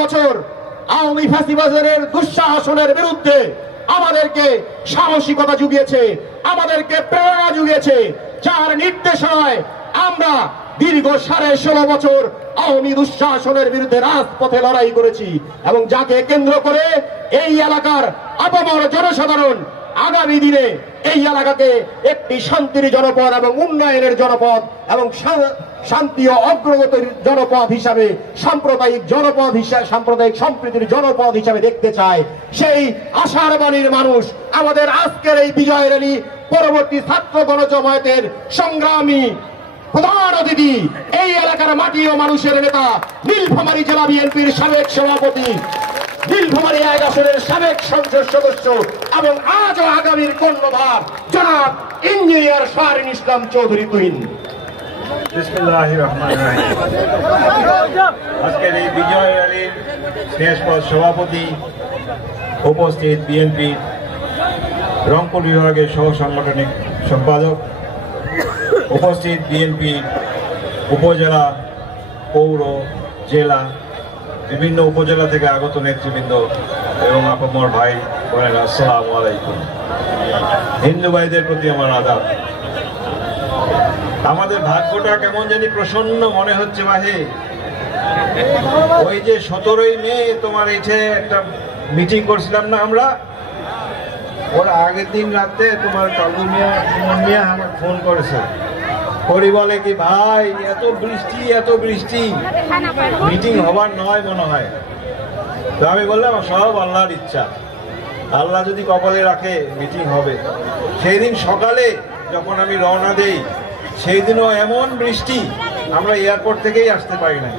বছর আওয়ামী ফ্যাসিবাদের দুঃশাসনের বিরুদ্ধে আমাদেরকে সাহসিকতা জুগিয়েছে, আমাদেরকে প্রেরণা জুগিয়েছে, যার নির্দেশনায় আমরা দীর্ঘ 16.5 বছর আওয়ামী দুঃশাসনের বিরুদ্ধে রাজপথে লড়াই করেছি এবং যাকে কেন্দ্র করে এই এলাকার আপামর জনসাধারণ আগামী দিনে এই এলাকাকে একটি শান্তির জনপদ এবং উন্নয়নের জনপদ এবং শান্তি ও অগ্রগতির জনপদ হিসাবে, সাম্প্রদায়িক জনপদ হিসাবে, সাম্প্রদায়িক সম্প্রীতির জনপদ হিসাবে দেখতে চায়। সেই আশার বাণীর মানুষ আমাদের আজকের এই বিজয় র্যালি পরবর্তী ছাত্র গণজমায়েতের সংগ্রামী প্রধান অতিথি, এই এলাকার মাটি ও মানুষের নেতা, নীলফামারী জেলা বিএনপির সাবেক সভাপতি, নীলফামারী 1 আসনের সাবেক সংসদ সদস্য এবং আজও আগামীর কর্ণধার জনাব ইঞ্জিনিয়ার শাহরিন ইসলাম চৌধুরী তুহিন। বিসমিল্লাহির রহমানির রহিম। আজকের এই বিজয় র্যালির স্নেহপদ সভাপতি, উপস্থিত বিএনপি রংপুর বিভাগের সহ সাংগঠনিক সম্পাদক, উপস্থিত বিএনপি উপজেলা, পৌর, জেলা, বিভিন্ন উপজেলা থেকে আগত নেতৃবৃন্দ এবং আপামর ভাই বোনেরা, আসসালামু আলাইকুম। হিন্দু ভাইদের প্রতি আমার আদাব। আমাদের ভাগ্যটা কেমন জানি প্রসন্ন মনে হচ্ছে ভাই। ওই যে 17ই মে তোমার এইটা একটা মিটিং করছিলাম না আমরা, ওর আগের দিন রাতে তোমার কালু মিয়া আমার ফোন করেছে, করি বলে কি ভাই এত বৃষ্টি মিটিং হবার নয় মনে হয়। তো আমি বললাম সব আল্লাহর ইচ্ছা, আল্লাহ যদি কপালে রাখে মিটিং হবে। সেই দিন সকালে যখন আমি রওনা দেই, সেই দিনও এমন বৃষ্টি, আমরা এয়ারপোর্ট থেকেই আসতে পারি না।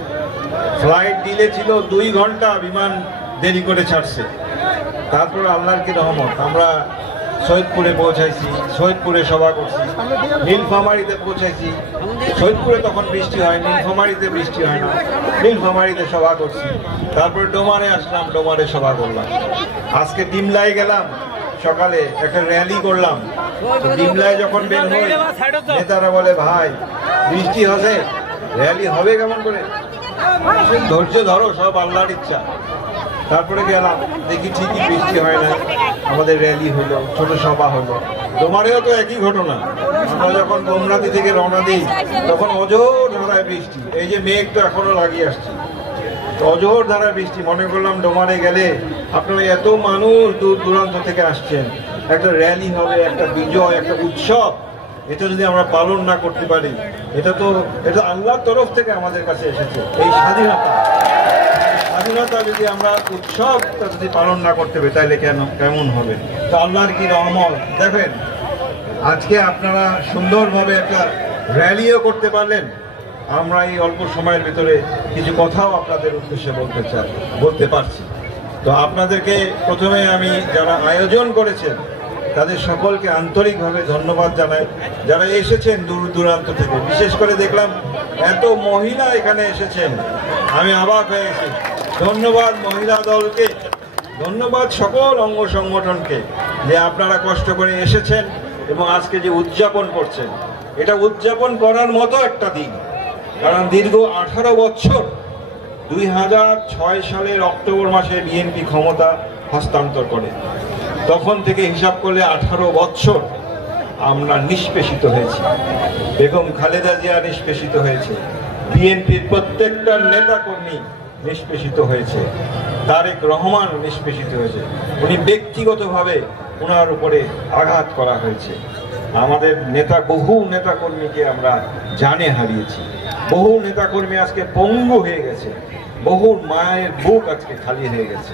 ফ্লাইট ডিলে ছিল 2 ঘন্টা, বিমান দেরি করে ছাড়ছে। তারপর আল্লাহর কি রহমত, আমরা সৈয়দপুরে পৌঁছাইছি, সৈয়দপুরে সভা করছি, নীলফামারীতে পৌঁছাইছি। সৈয়দপুরে তখন বৃষ্টি হয়, নীলফামারীতে বৃষ্টি হয় না, নীলফামারীতে সভা করছি। তারপরে ডোমারে আসলাম, ডোমারে সভা করলাম। আজকে ডিমলায় গেলাম, সকালে একটা র্যালি করলাম। ডিমলায় যখন বের হই, নেতারা বলে ভাই বৃষ্টি হবে, র্যালি হবে কেমন করে, ধৈর্য ধরো, সব আল্লাহর ইচ্ছা। তারপরে গেলাম, দেখি ঠিকই বৃষ্টি হয় না, আমাদের র্যালি হলো, ছোট সভা হলো। ডোমারেও তো একই ঘটনা। আমরা যখন গোমরাতি থেকে রওনা দিই তখন অজোর ধারায় বৃষ্টি, এই যে মেঘ তো এখনো লাগিয়ে আসছে, অজোর ধারায় বৃষ্টি। মনে করলাম ডোমারে গেলে আপনারা এত মানুষ দূর দূরান্ত থেকে আসছেন, একটা র্যালি হবে, একটা বিজয়, একটা উৎসব, এটা যদি আমরা পালন না করতে পারি, এটা আল্লাহর তরফ থেকে আমাদের কাছে এসেছে। এই স্বাধীনতা যদি আমরা উৎসবটা যদি পালন না করতে পারি তাহলে কেমন হবে? তো আল্লাহর কি রহমত। দেখেন আজকে আপনারা সুন্দরভাবে একটা র্যালিও করতে পারলেন। আমরা এই অল্প সময়ের ভিতরে কিছু কথাও আপনাদের উদ্দেশ্যে বলতে পারছি। তো আপনাদেরকে প্রথমে আমি যারা আয়োজন করেছেন তাদের সকলকে আন্তরিকভাবে ধন্যবাদ জানাই। যারা এসেছেন দূর দূরান্ত থেকে, বিশেষ করে দেখলাম এত মহিলা এখানে এসেছেন, আমি অবাক হয়ে গেছি। ধন্যবাদ মহিলা দলকে, ধন্যবাদ সকল অঙ্গ সংগঠনকে যে আপনারা কষ্ট করে এসেছেন এবং আজকে যে উদযাপন করছেন, এটা উদযাপন করার মতো একটা দিন। কারণ দীর্ঘ 18 বছর 2006 সালের অক্টোবর মাসে বিএনপি ক্ষমতা হস্তান্তর করে, তখন থেকে হিসাব করলে 18 বছর আমরা নিষ্পেষিত হয়েছি। বেগম খালেদা জিয়া নিষ্পেষিত হয়েছে, বিএনপির প্রত্যেকটা নেতা কর্মী নিষ্পেষিত হয়েছে, তারেক রহমান নিষ্পেষিত হয়েছে। উনি ব্যক্তিগতভাবে ওনার উপরে আঘাত করা হয়েছে। আমাদের বহু নেতাকর্মীকে আমরা জানে হারিয়েছি, বহু নেতাকর্মী আজকে পঙ্গু হয়ে গেছে, বহু মায়ের বুক আজকে খালি হয়ে গেছে,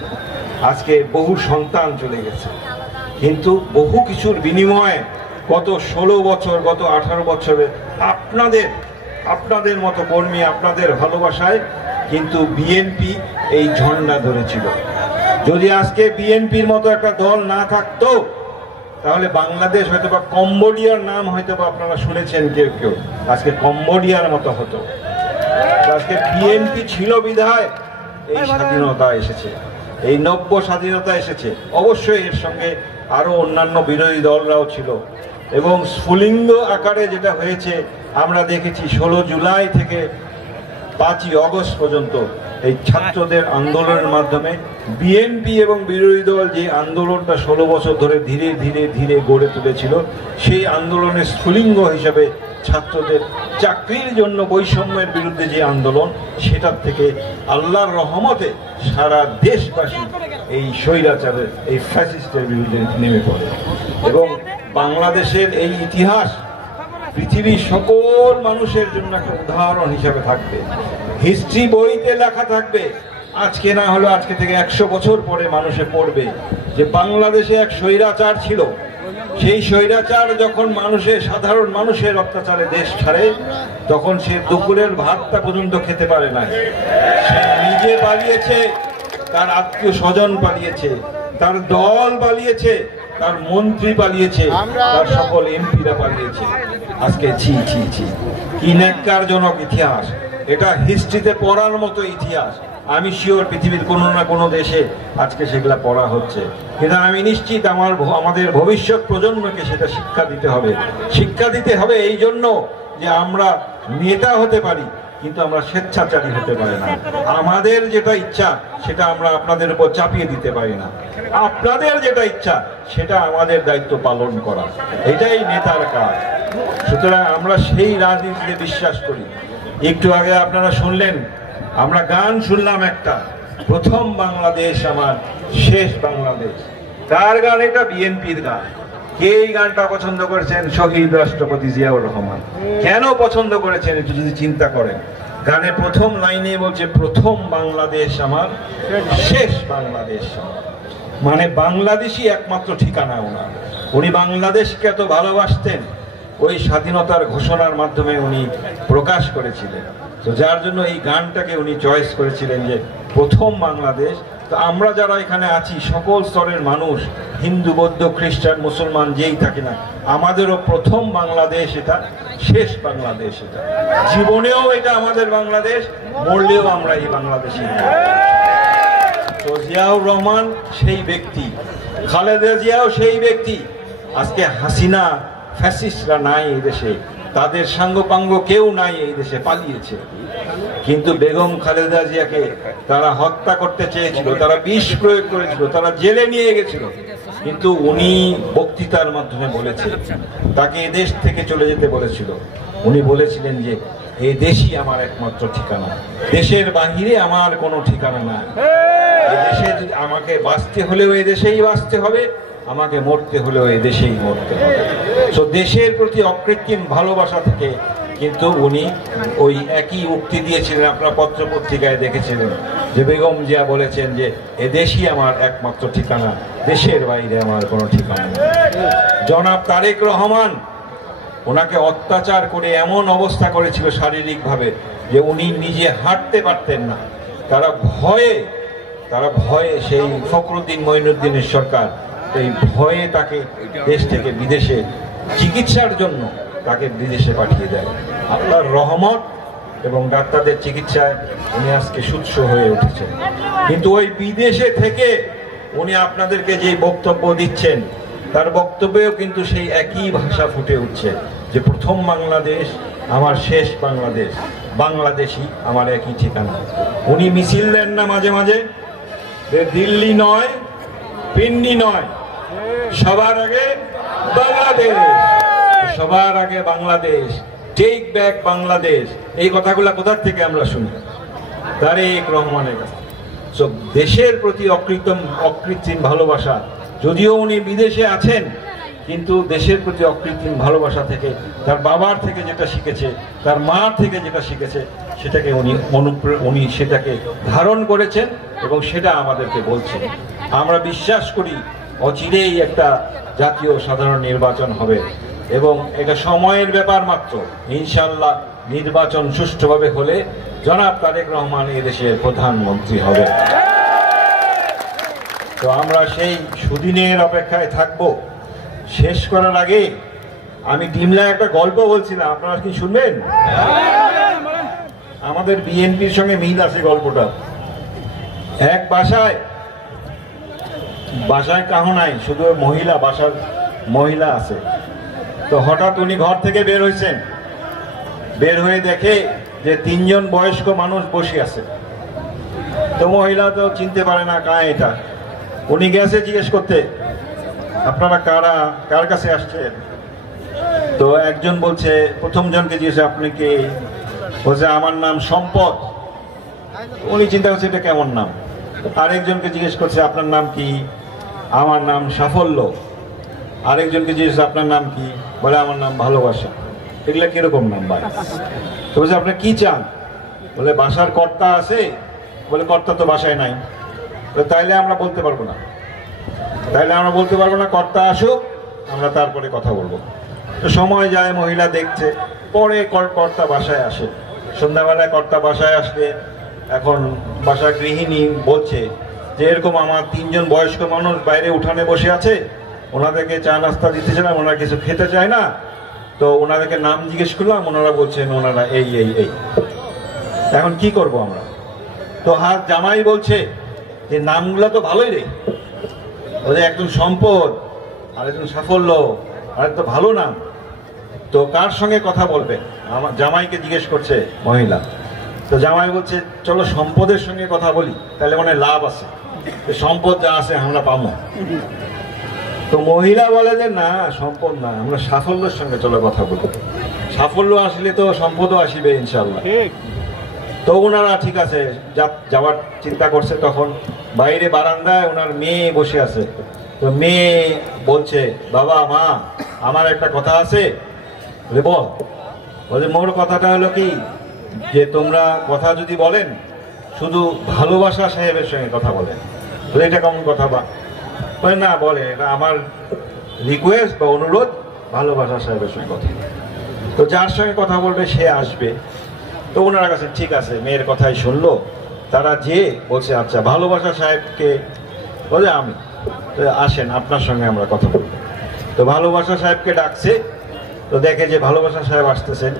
আজকে বহু সন্তান চলে গেছে। কিন্তু বহু কিছুর বিনিময়ে গত 16 বছর, গত 18 বছরে আপনাদের মতো কর্মী, আপনাদের ভালোবাসায় কিন্তু বিএনপি এই ঝন্ডা ধরেছিল। যদি আজকে বিএনপির মতো একটা দল না থাকতো তাহলে বাংলাদেশ হয়তো বা কম্বোডিয়ার নাম হয়তো বা আপনারা শুনেছেন কেউ, আজকে কম্বোডিয়ার মতো হতো। আজকে বিএনপি ছিল বিধায় এই স্বাধীনতা এসেছে, এই নব্য স্বাধীনতা এসেছে। অবশ্যই এর সঙ্গে আরো অন্যান্য বিরোধী দলরাও ছিল এবং স্ফুলিঙ্গ আকারে যেটা হয়েছে আমরা দেখেছি 16 জুলাই থেকে 5ই আগস্ট পর্যন্ত এই ছাত্রদের আন্দোলনের মাধ্যমে বিএনপি এবং বিরোধী দল যে আন্দোলনটা 16 বছর ধরে ধীরে ধীরে ধীরে গড়ে তুলেছিল, সেই আন্দোলনের স্ফুলিঙ্গ হিসাবে ছাত্রদের চাকরির জন্য বৈষম্যের বিরুদ্ধে যে আন্দোলন, সেটার থেকে আল্লাহর রহমতে সারা দেশবাসী এই স্বৈরাচারের, এই ফ্যাসিস্টের বিরুদ্ধে নেমে পড়ে। এবং বাংলাদেশের এই ইতিহাস পৃথিবীর সকল মানুষের জন্য একটা উদাহরণ হিসাবে থাকবে, হিস্ট্রি বইতে লেখা থাকবে। আজকে না হলো আজকে থেকে 100 বছর পরে মানুষে পড়বে যে বাংলাদেশে এক স্বৈরাচার ছিল। সেই স্বৈরাচার যখন সাধারণ মানুষের অত্যাচারে দেশ ছাড়ে, তখন সে দুপুরের ভাতটা পর্যন্ত খেতে পারে না। সে নিজে পালিয়েছে, তার আত্মীয় স্বজন পালিয়েছে, তার দল পালিয়েছে, তার মন্ত্রী পালিয়েছে, তার সকল এমপিরা পালিয়েছে। আজকে ছি ছি ছি, কি ন্যাক্কারজনক ইতিহাস! এটা হিস্ট্রিতে পড়ার মতো ইতিহাস। আমি শিওর পৃথিবীর কোনো না কোনো দেশে আজকে সেগুলা পড়া হচ্ছে, কিন্তু আমি নিশ্চিত আমাদের ভবিষ্যৎ প্রজন্মকে সেটা শিক্ষা দিতে হবে। শিক্ষা দিতে হবে এই জন্য যে আমরা নেতা হতে পারি, কিন্তু আমরা স্বেচ্ছাচারী হতে পারি না। আমাদের যেটা ইচ্ছা সেটা আমরা আপনাদের উপর চাপিয়ে দিতে পারি না। আপনাদের যেটা ইচ্ছা সেটা আমাদের দায়িত্ব পালন করা, এটাই নেতার কাজ। সুতরাং আমরা সেই রাজনীতিতে বিশ্বাস করি। একটু আগে আপনারা শুনলেন, আমরা গান শুনলাম একটা, প্রথম বাংলাদেশ আমার শেষ বাংলাদেশ। কার গান এটা? বিএনপির গান। কে এই গানটা পছন্দ করেছেন? শহীদ রাষ্ট্রপতি জিয়াউর রহমান। কেন পছন্দ করেছেন একটু যদি চিন্তা করেন। গানে প্রথম লাইনে বলছে, প্রথম বাংলাদেশ আমার শেষ বাংলাদেশ আমার। মানে বাংলাদেশই একমাত্র ঠিকানা ওনার। উনি বাংলাদেশকে এত ভালোবাসতেন, ওই স্বাধীনতার ঘোষণার মাধ্যমে উনি প্রকাশ করেছিলেন। তো যার জন্য এই গানটাকে উনি চয়েস করেছিলেন যে প্রথম বাংলাদেশ। তো আমরা যারা এখানে আছি, সকল স্তরের মানুষ, হিন্দু, বৌদ্ধ, খ্রিস্টান, মুসলমান যেই থাকি না, আমাদেরও প্রথম বাংলাদেশ এটা, শেষ বাংলাদেশ এটা। জীবনেও এটা আমাদের বাংলাদেশ, মরলেও আমরা এই বাংলাদেশে। তো জিয়াউর রহমান সেই ব্যক্তি, খালেদা জিয়াও সেই ব্যক্তি। আজকে হাসিনা, ফ্যাসিস্টরা নাই এই দেশে, তাদের সাঙ্গপাঙ্গ কেউ নাই এই দেশে, পালিয়েছে। কিন্তু বেগম খালেদা জিয়াকে তারা হত্যা করতে চেয়েছিল, তারা বিষ প্রয়োগ করেছিল, তারা জেলে নিয়ে গেছিল। কিন্তু উনি বক্তৃতার মাধ্যমে বলেছে, তাকে এদেশ থেকে চলে যেতে বলেছিল। উনি বলেছিলেন যে এই দেশই আমার একমাত্র ঠিকানা, দেশের বাহিরে আমার কোনো ঠিকানা না। এই দেশে আমাকে বাঁচতে হলেও এই দেশেই বাঁচতে হবে, আমাকে মরতে হলেও এই দেশেই মরতে হবে। তো দেশের প্রতি অকৃত্রিম ভালোবাসা থেকে কিন্তু উনি ওই একই উক্তি দিয়েছিলেন, আপনারা পত্র পত্রিকায় দেখেছিলেন যে বেগম জিয়া বলেছেন যে এদেশই আমার একমাত্র ঠিকানা, দেশের বাইরে আমার কোনো ঠিকানা নেই। জনাব তারেক রহমান, ওনাকে অত্যাচার করে এমন অবস্থা করেছিল শারীরিকভাবে যে উনি নিজে হাঁটতে পারতেন না। তারা ভয়ে সেই ফখরুদ্দিন মঈনুদ্দিনের সরকার এই ভয়ে তাকে দেশ থেকে বিদেশে চিকিৎসার জন্য তাকে বিদেশে পাঠিয়ে দেয়। আল্লাহর রহমত এবং ডাক্তারদের চিকিৎসায় উনি আজকে সুস্থ হয়ে উঠেছেন। কিন্তু ওই বিদেশে থেকে উনি আপনাদেরকে যে বক্তব্য দিচ্ছেন, তার বক্তব্যেও কিন্তু সেই একই ভাষা ফুটে উঠছে যে প্রথম বাংলাদেশ আমার শেষ বাংলাদেশ, বাংলাদেশই আমার একই ঠিকানা। উনি মিছিল দেন না মাঝে মাঝে, দিল্লি নয়, পিন্ডি নয়, সবার আগে বাংলাদেশ, সবার আগে বাংলাদেশ, টেক ব্যাক বাংলাদেশ। এই কথাগুলো কোথার থেকে আমরা শুনি? তারেক রহমানের কাছে। দেশের প্রতি অকৃত্রিম ভালোবাসা, যদিও উনি বিদেশে আছেন, কিন্তু দেশের প্রতি অকৃত্রিম ভালোবাসা থেকে, তার বাবার থেকে যেটা শিখেছে, তার মার থেকে যেটা শিখেছে, সেটাকে উনি সেটাকে ধারণ করেছেন এবং সেটা আমাদেরকে বলছেন। আমরা বিশ্বাস করি অচিরেই একটা জাতীয় সাধারণ নির্বাচন হবে এবং এটা সময়ের ব্যাপার মাত্র। ইনশাআল্লাহ নির্বাচন সুষ্ঠুভাবে হলে জনাব তারেক রহমান এদেশের প্রধানমন্ত্রী হবে। তো আমরা সেই সুদিনের অপেক্ষায় থাকব। শেষ করার আগে আমি ডিমলায় একটা গল্প বলছিলাম, আপনারা কি শুনবেন? আমাদের বিএনপির সঙ্গে মিল আছে গল্পটা। এক বাসায় কাহো নাই, শুধু বাসার মহিলা আছে। তো হঠাৎ উনি ঘর থেকে বের হয়েছেন, বের হয়ে দেখে যে 3 জন বয়স্ক মানুষ বসে আছে। তো মহিলা তো চিনতে পারে না কায় এটা। উনি গেছে জিজ্ঞেস করতে, আপনারা কারা, কার কাছে আসছেন? তো একজন বলছে, প্রথম জনকে জিজ্ঞেস, আপনি কে? বলছে আমার নাম সম্পদ। উনি চিন্তা করছে এটা কেমন নাম। আরেকজনকে জিজ্ঞেস করছে আপনার নাম কি? আমার নাম সাফল্য। আরেকজনকে জিজ্ঞেস আপনার নাম কি? বলে আমার নাম ভালোবাসা। এগুলা কিরকম নাম ভাই? তো বলছে আপনি কি চান? বলে বাসার কর্তা আছে। বলে কর্তা তো বাসায় নাই। তাইলে আমরা বলতে পারবো না, কর্তা আসুক, আমরা তারপরে কথা বলবো। তো সময় যায়, মহিলা দেখছে, পরে কর্তা বাসায় আসে। সন্ধ্যাবেলায় কর্তা বাসায় আসলে এখন বাসার গৃহিণী বলছে যে এরকম আমার 3 জন বয়স্ক মানুষ বাইরে উঠানে বসে আছে, ওনাদেরকে চা নাস্তা দিতে চায় না, ওনারা কিছু খেতে চায় না। তো ওনাদেরকে নাম জিজ্ঞেস করলাম, ওনারা বলছেন ওনারা এই এই এই। এখন কি করব আমরা? তো জামাই বলছে যে নামগুলো তো ভালোই রে, ওদের একজন সম্পদ, আরেকজন সাফল্য, আর তো ভালো নাম। তো কার সঙ্গে কথা বলবে? আমার জামাইকে জিজ্ঞেস করছে মহিলা। তো জামাই বলছে চলো সম্পদের সঙ্গে কথা বলি, তাহলে মানে লাভ আছে, সম্পদ যা আছে আমরা পাবো। তো মহিলা বলে যে না, সম্পদ না, আমরা সাফল্যের সঙ্গে চলো কথা বলি, সাফল্য আসলে তো সম্পদও আসিবে ইনশাল্লাহ। তো ওনারা ঠিক আছে যাওয়ার চিন্তা করছে। তখন বাইরে বারান্দায় ওনার মেয়ে বসে আছে। তো মেয়ে বলছে, বাবা মা আমার একটা কথা আছে। বলে মোর কথাটা হলো কি, যে তোমরা কথা যদি বলেন শুধু ভালোবাসা সাহেবের সঙ্গে কথা বলেন। বলে এটা কেমন কথা? বলে না, বলে এটা আমার রিকোয়েস্ট বা অনুরোধ, ভালোবাসা সাহেবের সঙ্গে কথা। তো যার সঙ্গে কথা বলবে সে আসবে। তো ওনারা কাছে ঠিক আছে, মেয়ের কথাই শুনলো। তারা যে বলছে আচ্ছা ভালোবাসা সাহেবকে বলে আমি, আসেন আপনার সঙ্গে আমরা কথা বলবো। তো ভালোবাসা সাহেবকে ডাকছে। তো দেখে যে ভালোবাসা সাহেব আসতেছেন,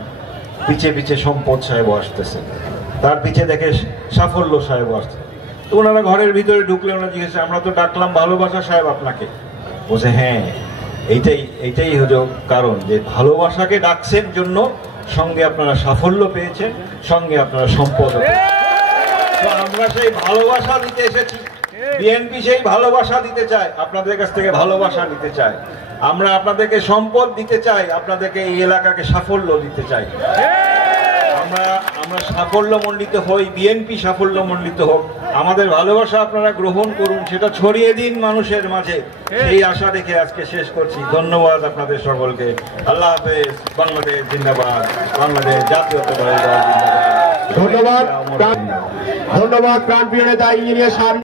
পিছে পিছে সম্পদ সাহেবও আসতেছেন, তার পিছে দেখে সাফল্য সাহেবও আসছে। তো ওনারা ঘরের ভিতরে ঢুকলে ওনারা জিজ্ঞেস, আমরা তো ডাকলাম ভালোবাসা সাহেব আপনাকে। বলছে হ্যাঁ, এইটাই হলো কারণ, যে ভালোবাসাকে ডাকছেন জন্য সঙ্গে আপনারা সাফল্য পেয়েছেন, সঙ্গে আপনারা সম্পদ। তো আমরা সেই ভালোবাসা দিতে এসেছি। বিএনপি সেই ভালোবাসা দিতে চায়, আপনাদের কাছ থেকে ভালোবাসা নিতে চায়। আমরা আপনাদেরকে সম্পদ দিতে চাই, আপনাদেরকে এই এলাকাকে সাফল্য দিতে চাই। আমরা সাফল্যমণ্ডিত হই, বিএনপি সাফল্যমণ্ডিত হোক। আমাদের ভালোবাসা আপনারা গ্রহণ করুন, সেটা ছড়িয়ে দিন মানুষের মাঝে। এই আশা রেখে আজকে শেষ করছি। ধন্যবাদ আপনাদের সকলকে। আল্লাহ হাফেজ। বাংলাদেশ জিন্দাবাদ, বাংলাদেশ জাতীয়তাবাদী দল জিন্দাবাদ। ধন্যবাদ প্রাণপ্রিয় নেতা ইঞ্জিনিয়ার